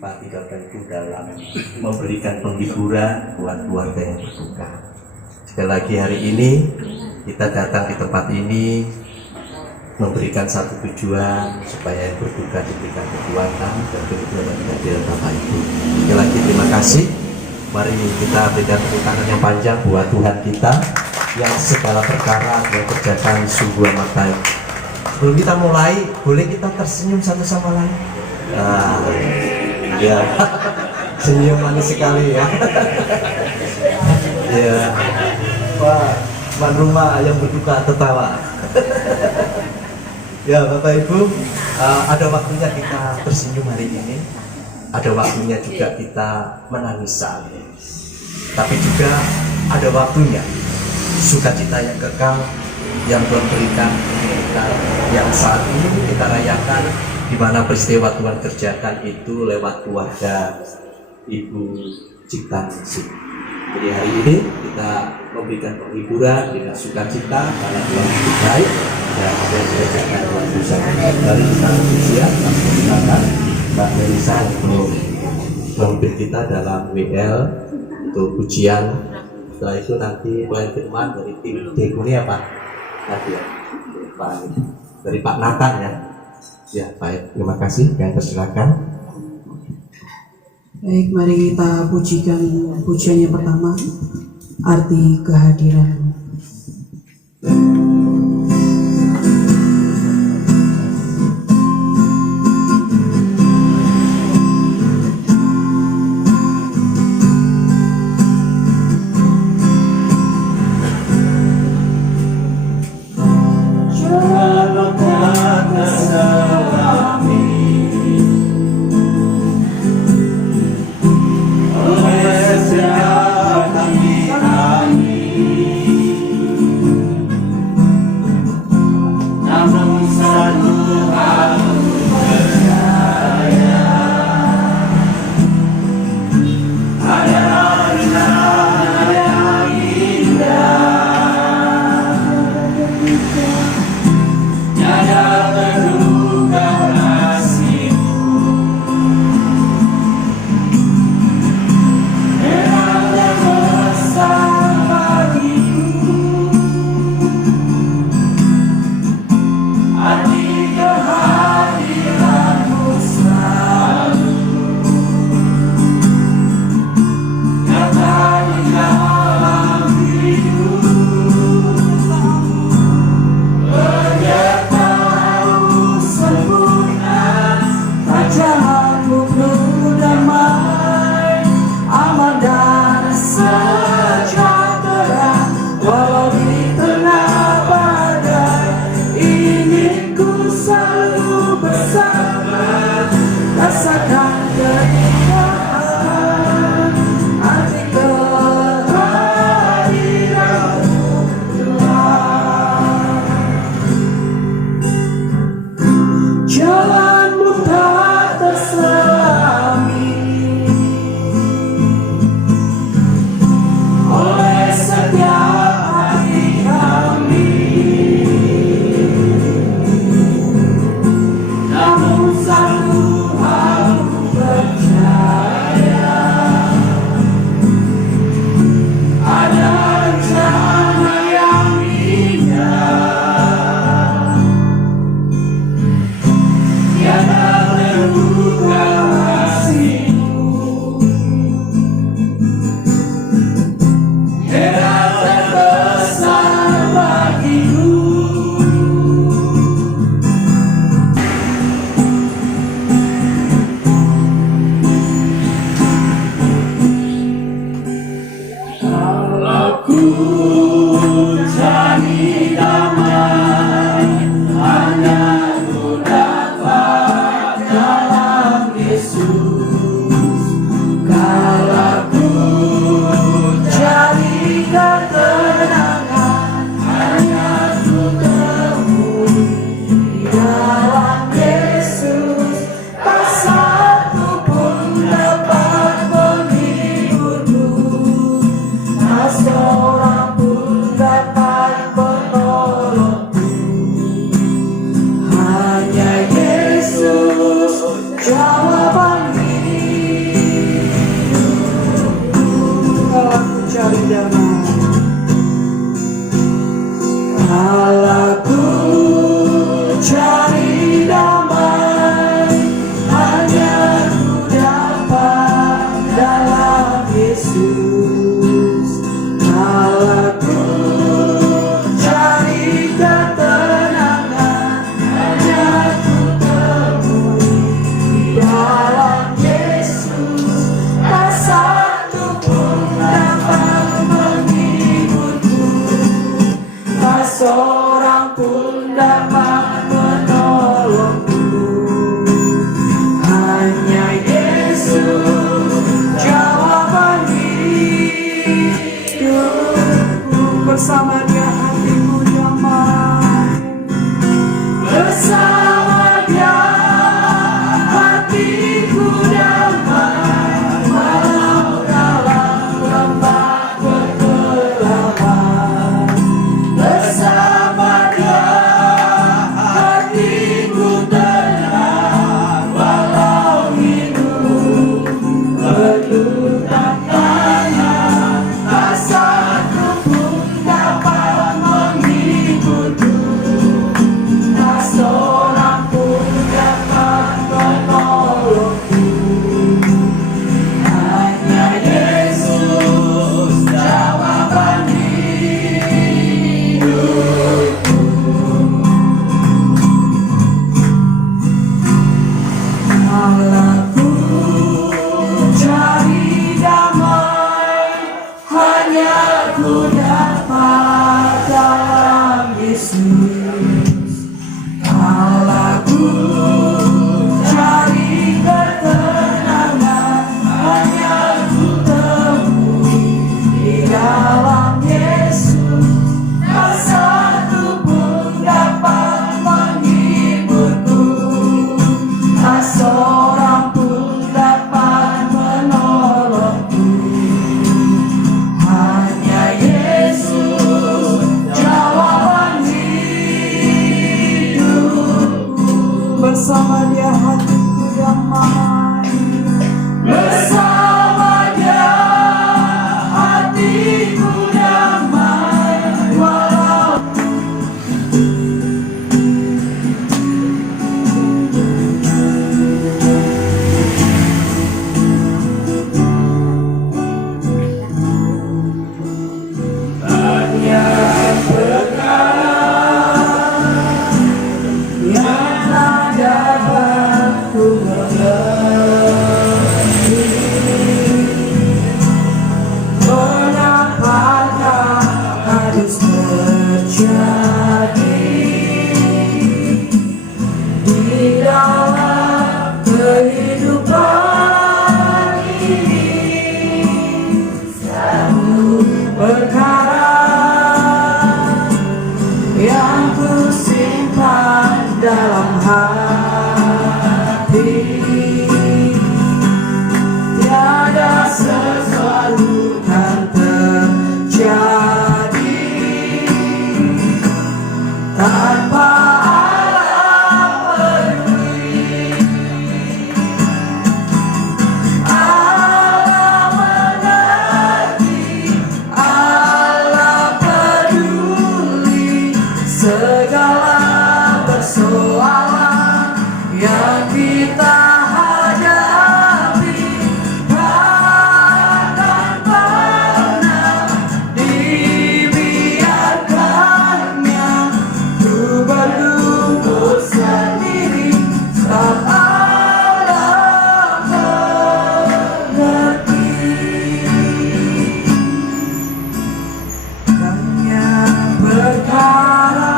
Pak Bapak Ibu dalam memberikan penghiburan buat keluarga yang berduka. Sekali lagi hari ini kita datang di tempat ini memberikan satu tujuan supaya yang berduka diberikan kekuatan dan kemudian kehadiran Bapak Ibu. Sekali lagi terima kasih. Mari kita berikan tepuk tangan yang panjang buat Tuhan kita yang segala perkara yang kerjakan sungguh amat baik. Sebelum kita mulai, boleh kita tersenyum satu sama lain. Ya, senyum manis sekali ya. Ya, Pak, tuan rumah yang berduka tertawa. Ya, Bapak Ibu, ada waktunya kita tersenyum hari ini. Ada waktunya juga kita menangis saat ini. Tapi juga ada waktunya sukacita yang kekal yang Tuhan berikan kita, yang saat ini kita rayakan, di mana peristiwa Tuhan kerjakan itu lewat keluarga Ibu Ciptaningsih. Jadi hari ini kita memberikan penghiburan dengan sukacita karena Tuhan itu baik dan apa yang dikerjakan Tuhan bisa. Dari kita siap, kami silakan Mbak Melisa untuk memimpin kita dalam WL untuk pujian. Setelah itu nanti Tuhan firman dari tim Dekuni apa? Nanti ya, Pak, dari Pak Nathan ya. Ya, baik. Terima kasih. Kami persilakan. Baik, mari kita pujikan pujian yang pertama, arti kehadiran. Kami Allahku cari damai, hanya ku dapat dalam Yesus. Allahku cari ketenangan, hanya ku temui di dalam Yesus. Tak satu pun dapat menghiburku, tak seorang pun dapat menolongku. Hanya Yesus jawaban hidupku. Bersama Dia hatiku damai, bersama Dia hatiku damai, walau dalam lembah berkelapa. Bersama Dia hatiku tenang, walau hidup penuh tantangan. Tak satu pun dapat menghiburku, tak seorang pun dapat menolongku. Hanya Yesus jawaban hidupku. Allahku cari damai, hanya ku dapat dalam Yesus. Allahku cari ketenangan, hanya ku temui di dalam Yesus. Tak satu pun dapat menghiburku, tak seorang pun dapat menolongku. Hanya Yesus jawaban hidupku. Bersama Dia hatiku damai, bersama Dia hatiku damai, walau hanya perkara yang tak dapat ku mengerti. Mengapakah harus terjadi di dalam kehidupan ini? Satu perkara yang ku simpan dalam hati, tiada sesuatu kan terjadi tanpa Allah peduli. Allah mengerti, Allah peduli segala persoalan yang kita hadapi. Takkan pernah dibiarkannya ku berlutut sendiri, sebab Allah mengerti. Hanya perkara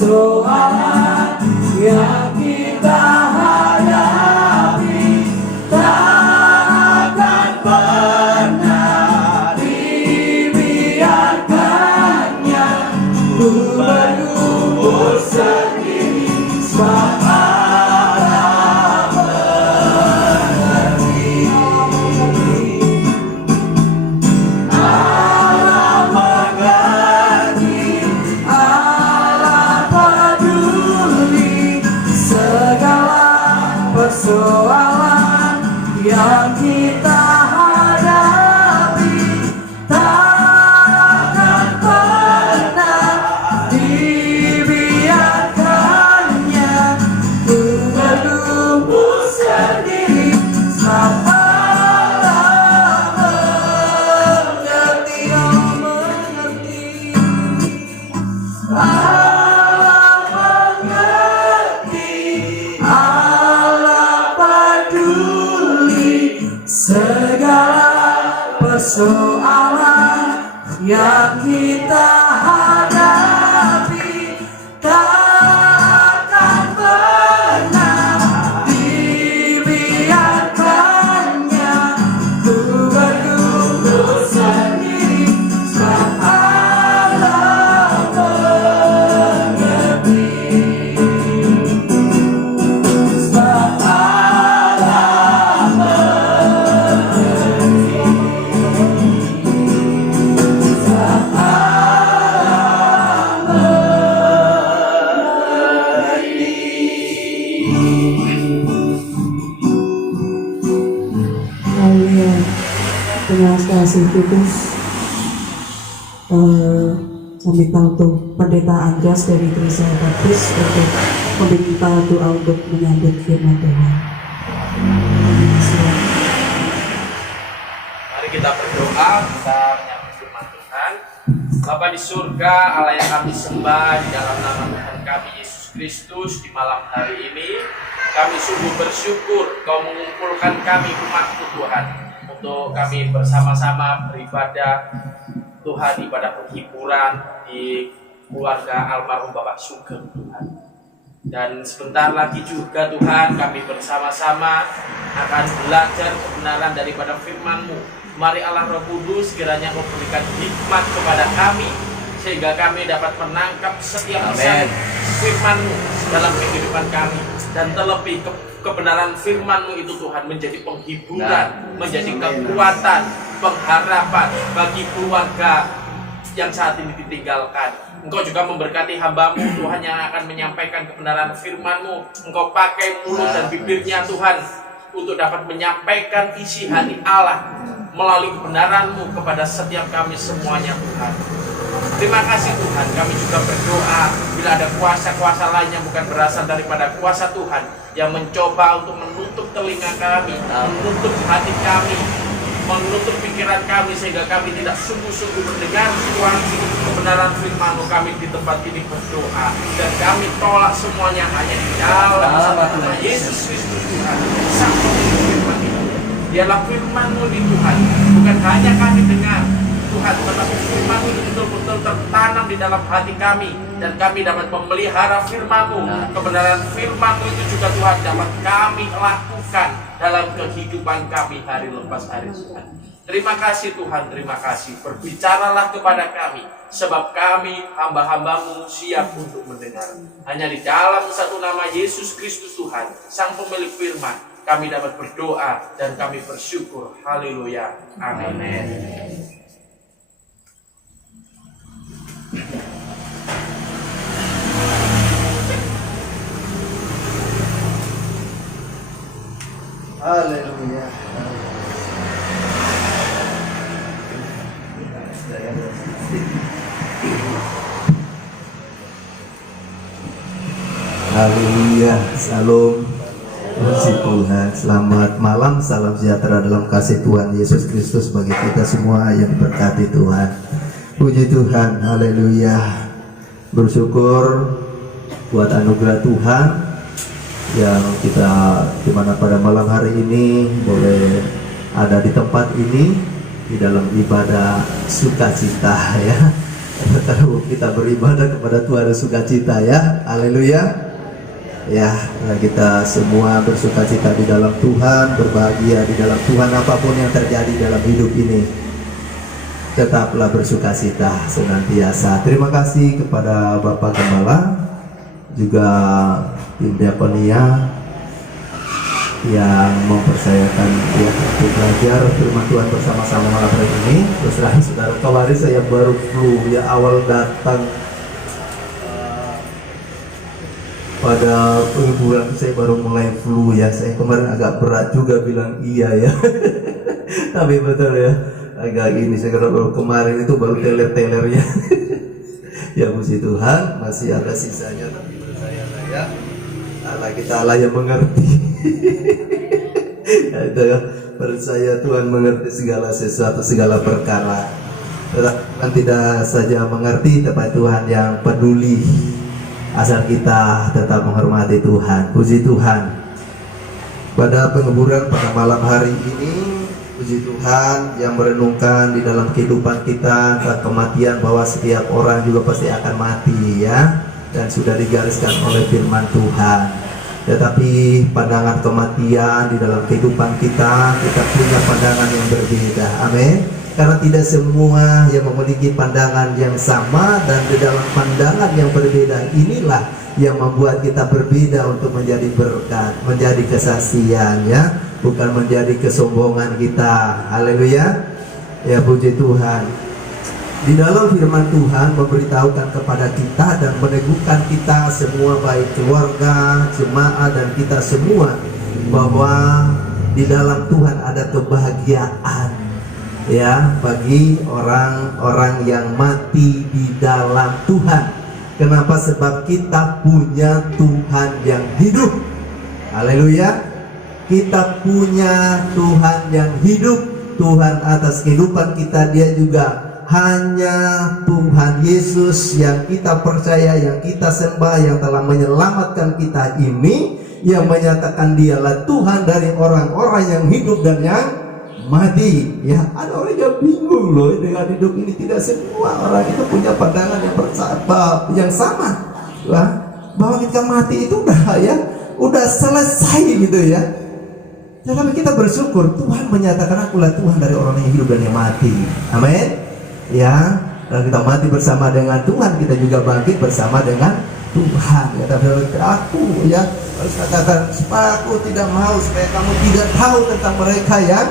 persoalan yang kita hadapi tak akan pernah dibiarkannya ku bergumul sendiri selama persoalan yang kita hadapi tak akan pernah dibiarkannya ku bergumul sendiri sampai mengerti, mengerti. Segala persoalan yang kita hadapi tak akan pernah dibiarkannya ku bergumul sendiri saat Allah mengerti. Dengan kasih Kudus saya minta untuk Pendeta Andreas dari Gereja Baptis untuk meminta doa untuk menyambut firman Tuhan. Mari kita berdoa, kita menyambut firman Tuhan. Bapa di surga, Allah yang kami sembah, di dalam nama Tuhan kami Yesus Kristus, di malam hari ini kami sungguh bersyukur Kau mengumpulkan kami umat-Mu Tuhan, untuk kami bersama-sama beribadah Tuhan, ibadah penghiburan di keluarga almarhum Bapak Sugeng Tuhan. Dan sebentar lagi juga Tuhan kami bersama-sama akan belajar kebenaran daripada firman-Mu. Mari Allah Roh Kudus kiranya Kau berikan hikmat kepada kami sehingga kami dapat menangkap setiap pesan firman-Mu dalam kehidupan kami, dan terlebih kebenaran firman-Mu itu Tuhan menjadi penghiburan, menjadi kekuatan, pengharapan bagi keluarga yang saat ini ditinggalkan. Engkau juga memberkati hamba-Mu Tuhan yang akan menyampaikan kebenaran firman-Mu. Engkau pakai mulut dan bibirnya Tuhan untuk dapat menyampaikan isi hati Allah melalui kebenaran-Mu kepada setiap kami semuanya Tuhan. Terima kasih Tuhan, kami juga berdoa bila ada kuasa-kuasa lain yang bukan berasal daripada kuasa Tuhan yang mencoba untuk menutup telinga kami, menutup hati kami, menutup pikiran kami sehingga kami tidak sungguh-sungguh mendengar suara kebenaran firman-Mu. Kami di tempat ini berdoa dan kami tolak semuanya hanya di dalam nama Yesus Kristus Tuhan, Sang Pemilik firman itu. Dialah firman-Mu di Tuhan, bukan hanya kami dengar Tuhan, tetapi firman-Mu itu betul-betul tertanam di dalam hati kami, dan kami dapat memelihara firman-Mu. Kebenaran firman-Mu itu juga Tuhan dapat kami lakukan dalam kehidupan kami hari lepas hari Tuhan. Terima kasih Tuhan, terima kasih. Berbicaralah kepada kami, sebab kami hamba-hamba-Mu siap untuk mendengar. Hanya di dalam satu nama Yesus Kristus Tuhan, Sang Pemilik firman, kami dapat berdoa dan kami bersyukur. Haleluya. Amin. Haleluya. Haleluya. Salam. Puji Tuhan. Selamat malam. Salam sejahtera dalam kasih Tuhan Yesus Kristus bagi kita semua yang diberkati Tuhan. Puji Tuhan. Haleluya. Bersyukur buat anugerah Tuhan yang kita dimana pada malam hari ini boleh ada di tempat ini di dalam ibadah sukacita ya. Tahu kita beribadah kepada Tuhan dengan sukacita ya. Haleluya. Ya, kita semua bersukacita di dalam Tuhan, berbahagia di dalam Tuhan. Apapun yang terjadi dalam hidup ini, tetaplah bersukacita senantiasa. Terima kasih kepada Bapak Gembala, juga tim diakonia yang mempercayakan dia untuk belajar firman Tuhan bersama-sama malam hari ini. Terus terang saudara, kemarin saya baru flu ya, awal datang pada bulan saya baru mulai flu ya. Saya kemarin agak berat juga bilang iya ya. Tapi betul ya, agak ini saya kira kemarin itu baru teler-teler ya. Ya puji Tuhan, masih ada sisanya, tapi percaya saya Allah kita Allah yang mengerti. Ya, itu ya, percaya Tuhan mengerti segala sesuatu, segala perkara. Tuhan tidak saja mengerti, tapi Tuhan yang peduli. Asal kita tetap menghormati Tuhan. Puji Tuhan. Pada penguburan pada malam hari ini, puji Tuhan yang merenungkan di dalam kehidupan kita tentang kematian, bahwa setiap orang juga pasti akan mati ya, dan sudah digariskan oleh firman Tuhan. Tetapi pandangan kematian di dalam kehidupan kita punya pandangan yang berbeda. Amin. Karena tidak semua yang memiliki pandangan yang sama, dan di dalam pandangan yang berbeda inilah yang membuat kita berbeda untuk menjadi berkat, menjadi kesaksian ya, bukan menjadi kesombongan kita. Haleluya. Ya puji Tuhan. Di dalam firman Tuhan memberitahukan kepada kita dan meneguhkan kita semua, baik keluarga, jemaat, dan kita semua, bahwa di dalam Tuhan ada kebahagiaan ya bagi orang-orang yang mati di dalam Tuhan. Kenapa? Sebab kita punya Tuhan yang hidup. Haleluya. Kita punya Tuhan yang hidup. Tuhan atas kehidupan kita, dia juga hanya Tuhan Yesus yang kita percaya, yang kita sembah, yang telah menyelamatkan kita ini, yang menyatakan dialah Tuhan dari orang-orang yang hidup dan yang mati. Ya, ada orang yang bingung loh dengan hidup ini. Tidak semua orang itu punya pandangan yang sama. Bahwa kita mati itu udah selesai gitu ya. Tetapi kita bersyukur Tuhan menyatakan akulah Tuhan dari orang yang hidup dan yang mati. Amin. Ya, dan kita mati bersama dengan Tuhan, kita juga bangkit bersama dengan Tuhan. Kata aku ya harus katakan, supaya aku tidak mau, supaya kamu tidak tahu tentang mereka yang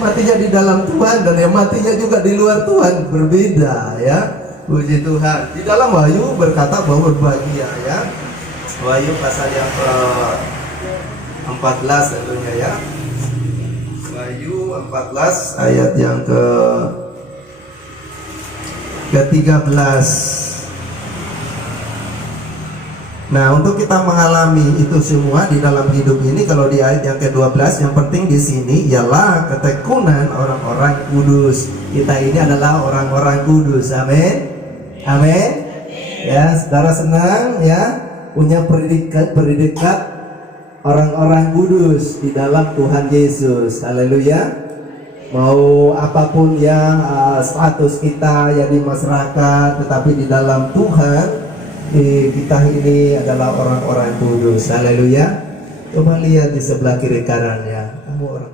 matinya di dalam Tuhan, dan yang matinya juga di luar Tuhan, berbeda ya. Puji Tuhan. Di dalam Wahyu berkata bahwa berbahagia ya. Wahyu pasal yang 14 tentunya ya. Wahyu 14 ayat yang ke-13. Nah, untuk kita mengalami itu semua di dalam hidup ini, kalau di ayat yang ke-12, yang penting di sini ialah ketekunan orang-orang kudus. Kita ini adalah orang-orang kudus. Amin. Amin. Ya, saudara senang ya punya predikat orang-orang kudus di dalam Tuhan Yesus. Haleluya. Mau apapun yang status kita ya di masyarakat, tetapi di dalam Tuhan kita ini adalah orang-orang kudus. Haleluya. Coba lihat di sebelah kiri kanannya, kamu orang